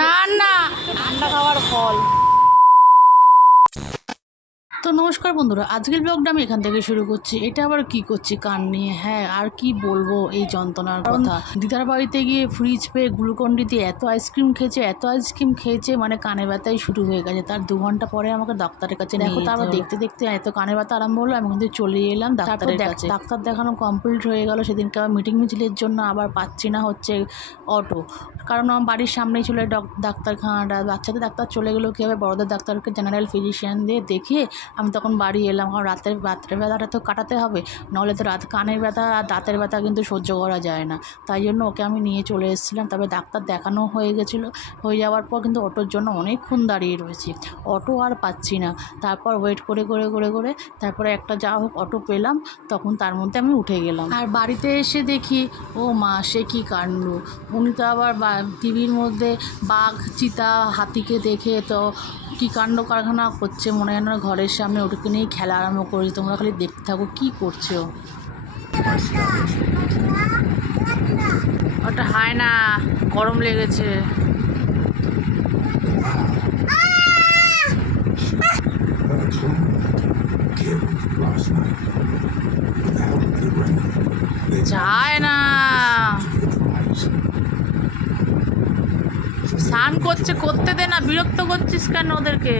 না না ঠান্ডা খাওয়ার ফল। তো নমস্কার বন্ধুরা, আজকের ব্লগটা আমি এখান থেকে শুরু করছি। এটা আবার কি করছি কান নিয়ে, হ্যাঁ আর কি বলবো এই যন্ত্রণার কথা। দিদার বাড়িতে গিয়ে ফ্রিজ পেয়ে গ্লুকন্ডি দিয়ে এত আইসক্রিম খেয়েছে মানে কানে ব্যথাই শুরু হয়ে গেছে। তার 2 ঘন্টা পরে আমাকে ডাক্তারের কাছে দেখো, তারপর দেখতে দেখতে এত কানে ব্যথা আরম্ভ হলো। আমি কিন্তু চলে এলাম ডাক্তারের কাছে। ডাক্তার দেখানো কমপ্লিট হয়ে গেল। সেদিনকে আবার মিটিং মিছিলের জন্য আবার পাচ্ছি না হচ্ছে অটো, কারণ আমার বাড়ির সামনেই ছিল ডাক্তারখানাটা। বাচ্চাদের ডাক্তার চলে গেলেও কী হবে, বড়দের ডাক্তারকে জেনারেল ফিজিশিয়ান দিয়ে দেখিয়ে আমি তখন বাড়ি এলাম। কারণ রাতের ব্যথাটা তো কাটাতে হবে, নাহলে তো কানের ব্যথা আর দাঁতের ব্যথা কিন্তু সহ্য করা যায় না। তাই জন্য ওকে আমি নিয়ে চলে এসেছিলাম। তবে ডাক্তার দেখানো হয়ে গেছিলো। হয়ে যাওয়ার পর কিন্তু অটোর জন্য অনেকক্ষণ দাঁড়িয়ে রয়েছি, অটো আর পাচ্ছি না। তারপর ওয়েট করে তারপরে একটা যা হোক অটো পেলাম, তখন তার মধ্যে আমি উঠে গেলাম। আর বাড়িতে এসে দেখি ও মা, সে কী কাণ্ড! উনি তো আবার টিভির মধ্যে বাঘ, চিতা, হাতিকে দেখে তো কী কাণ্ড কারখানা করছে, মনে হয় না ঘরের সামনে ওটাকে নিয়ে খেলা আরম্ভ করেছে। তোমরা খালি দেখতে থাকো কী করছে ও। ওটা হয় না, গরম লেগেছে। যায় না, স্নান করছে, করতে দে না, বিরক্ত করছিস কেন ওদেরকে?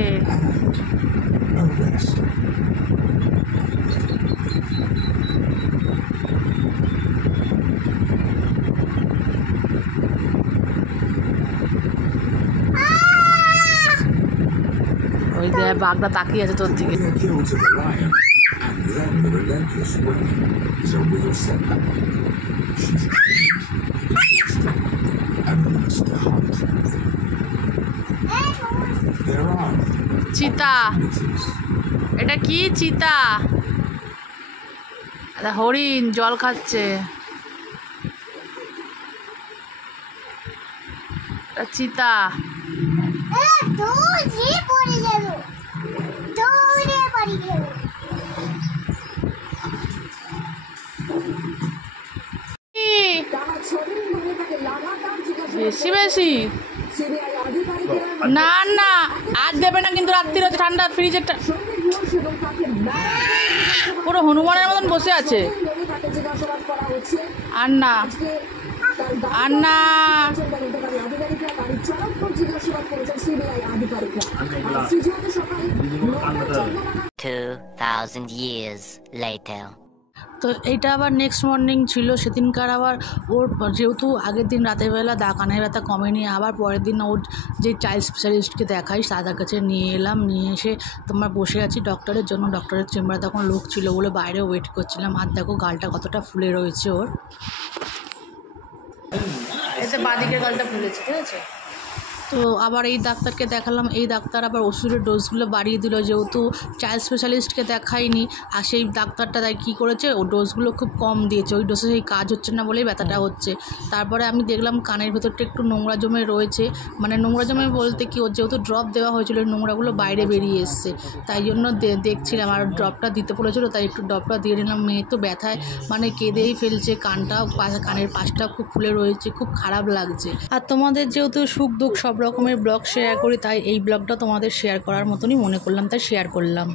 ওই দে বাঘটা তাকিয়ে আছে তোর দিকে। চিতা, এটা কি চিতা? হরিণ জল খাচ্ছে, চিতা। বেশি বেশি না না, আর দেবে না কিন্তু রাত্রির হচ্ছে ঠান্ডা। ফ্রিজেরটা পুরো হনুমানের মতন বসে আছে। আর না আর না, 2000 years later. তো এইটা আবার নেক্সট মর্নিং ছিল। সেদিনকার আবার ওর যেহেতু আগের দিন রাতের বেলা কানের ব্যথা কমেনি, আবার পরের দিন ওর যে চাইল্ড স্পেশালিস্টকে দেখাই তাদের কাছে নিয়ে এলাম। নিয়ে এসে তোমার বসে আছি ডক্টরের জন্য। ডক্টরের চেম্বারে তখন লোক ছিল বলে বাইরে ওয়েট করছিলাম। আর দেখো গালটা কতটা ফুলে রয়েছে ওর, এতে বাঁদিকের গালটা ফুলেছে, ঠিক আছে? তো আবার এই ডাক্তারকে দেখালাম। এই ডাক্তার আবার ওষুধের ডোজগুলো বাড়িয়ে দিল, যেহেতু চাইল্ড স্পেশালিস্টকে দেখাইনি। আর সেই ডাক্তারটা তাই কী করেছে, ও ডোজগুলো খুব কম দিয়েছে। ওই ডোজে সেই কাজ হচ্ছে না বলেই ব্যথাটা হচ্ছে। তারপরে আমি দেখলাম কানের ভেতরটা একটু নোংরা জমে রয়েছে। মানে নোংরা জমে বলতে কি, ওর যেহেতু ড্রপ দেওয়া হয়েছিল ওই নোংরাগুলো বাইরে বেরিয়ে এসছে। তাই জন্য দেখছিলাম, আর ড্রপটা দিতে বলেছিল তাই একটু ড্রপটা দিয়ে নিলাম। মেয়ে তো ব্যথায় মানে কেঁদেই ফেলছে, কানটাও কানের পাশটাও খুব ফুলে রয়েছে, খুব খারাপ লাগছে। আর তোমাদের যেহেতু সুখ দুঃখ সব রকমের ব্লগ শেয়ার করি, তাই এই ব্লগটা তোমাদের শেয়ার করার মতনই মনে করলাম, তাই শেয়ার করলাম।